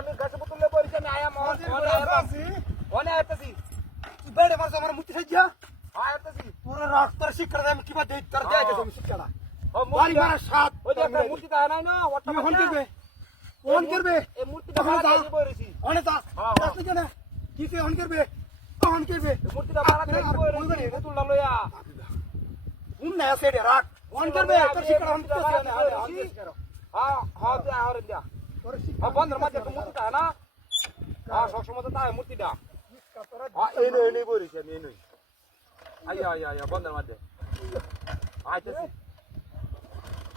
আমি গসব তুলে বইছে না আয়া মহন ওনে আইতাছি ওনে আইতাছি। তুই বেড়ে মারছ আমার মুতি সাজিয়া আইতাছি। পুরো রাস্তার শিক্ষা আমি কিবা দেই কর দেই আইতাছি আমি শিক্ষা না ও মারি মারা সাত ওই যে একটা মূর্তি দাও না না ওটা কোন করবে? কোন করবে? এই মূর্তি দাও আমি বইছি ওনে যা। রাস্তা হ্যাঁ, হ্যাঁ। জানা কি সে অন করবে? অন করবে? মূর্তি দাও মারা দেই বইছি তুই লয়া উন না সেটা রাখ। অন করবে তোর শিক্ষা আমি তো হ্যাঁ হ্যাঁ তুই আহরে দিয়া বন্ধের মাঝে একটা মূর্তি থাকে না। হ্যাঁ সবসময় তো তাই মূর্তিটা। এই নই এই নই আমি এই নই আইয়া আইয়া আইয়া বন্ধের মাঝে। আইতাছি।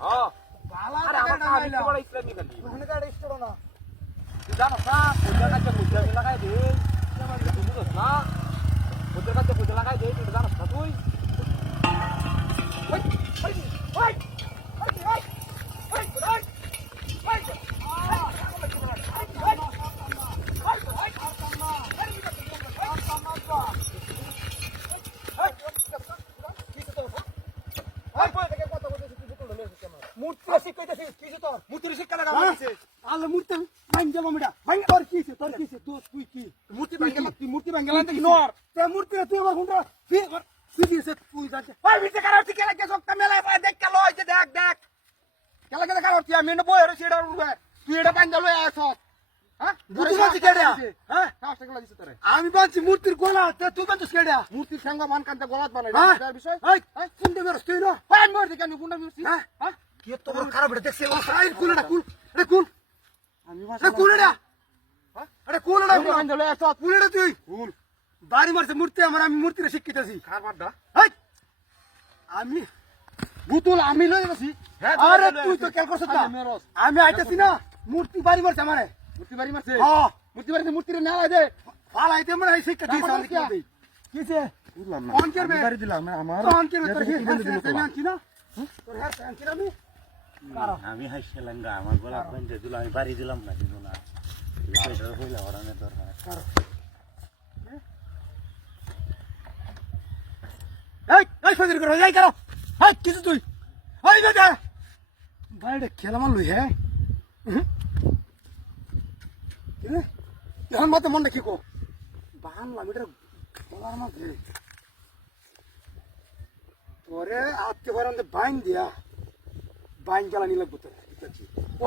হ্যাঁ আরে আমার নাইলা বড় ইসলামী খালি ওখানে গাড়ি স্টোর না। জানো না ওদের কাছে মুদ্রা লাগাই দে না ওদের কাছে মুদ্রা লাগাই দে মূর্তি এসে কইতেছিস কি তোর? মূর্তি এসে কেন গাছে হ্যাঁ? আলে মূর্তি ভাঙ দেব মিটা ভাঙ তোর কি তোর কি দোষ তুই কি? মূর্তি ভাঙ গেল। তুই মূর্তি ভাঙ গেল? নাকি নর? তে মূর্তি তুই আমার গুন্ডা। তুই আমার সুজি এসে তুই যাচ্ছে ওই ভিতে কারা তুই কেলা গেছ একটা মেলা দেখ কেলো এই যে দেখ দেখ। কেলা কেলা কারা তুই আমি না বই হরে সেটা উড়বে। তুই এটা ভাঙ গেল এস হ্যাঁ? মূর্তি বাঁচি কেডা? হ্যাঁ? কাজটা কেলা দিছ তোরে? আমি বাঁচি মূর্তির গোলা। তে তুই বাঁচিস কেডা? মূর্তির সঙ্গে মান গোলাত বানাই হ্যাঁ? বিষয়? হ্যাঁ? কেন? গুন্ডা কি তো বড় খারাপ এটা দেখছিস সাইড কুল এটা কুল এটা কুল। আমি এটা কুল এটা? এটা কুল এটা মূর্তি বান্ধা কুল এটা তুই। ফুল বাড়ি মারছে মূর্তি আমার আমি শিক্ষিতেছি। আমি বুতুল আমি লই আছি হ্যাঁ আরে তুই তো কেন করছিস না? আমি আইতাছি না। মূর্তি বাড়ি মারছে আমারে। মূর্তি বাড়ি মারছে? হ্যাঁ মূর্তি না দে। মনে হয় শিক্ষা আমি কিয়া? কি কিছে বুঝলাম না। কোন করবে? বাড়ি দিলাম আমার কোন করবে তোর কি বন্ধ দিল হেয়ার আনছি না? তোর হেয়ার আনছি না আমি? কারও আমি হাসছিলাম গা আমার গলা পয়েন্টে দিল আমি বাড়ি দিলাম না দিল না। হইলে ওরানের দরকার কিছু তুই? বাইরে খেলা মারলুই হ্যাঁ এখন মতো মন দেখি কো? বাহানলাম এটা গলার মাঝে তোরে আত্মীয় ঘরের বাইন দিয়া বাইন জ্বালানি লাগবো তোর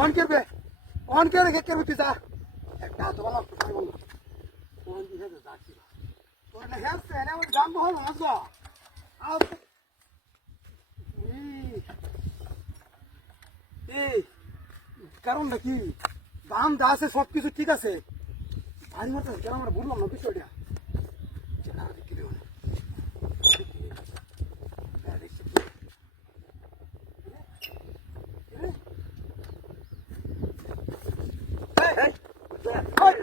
অন করবে, অন করে কে করবে তুই যা। একটা হাত বালা পারব না অন দিয়ে যাচ্ছি তোর না হেলথ এনে আমার দাম বহল তো আও দাম দা আছে সব কিছু ঠিক আছে। ভারী মতো আমরা বুঝলাম না বিষয়টা Lord.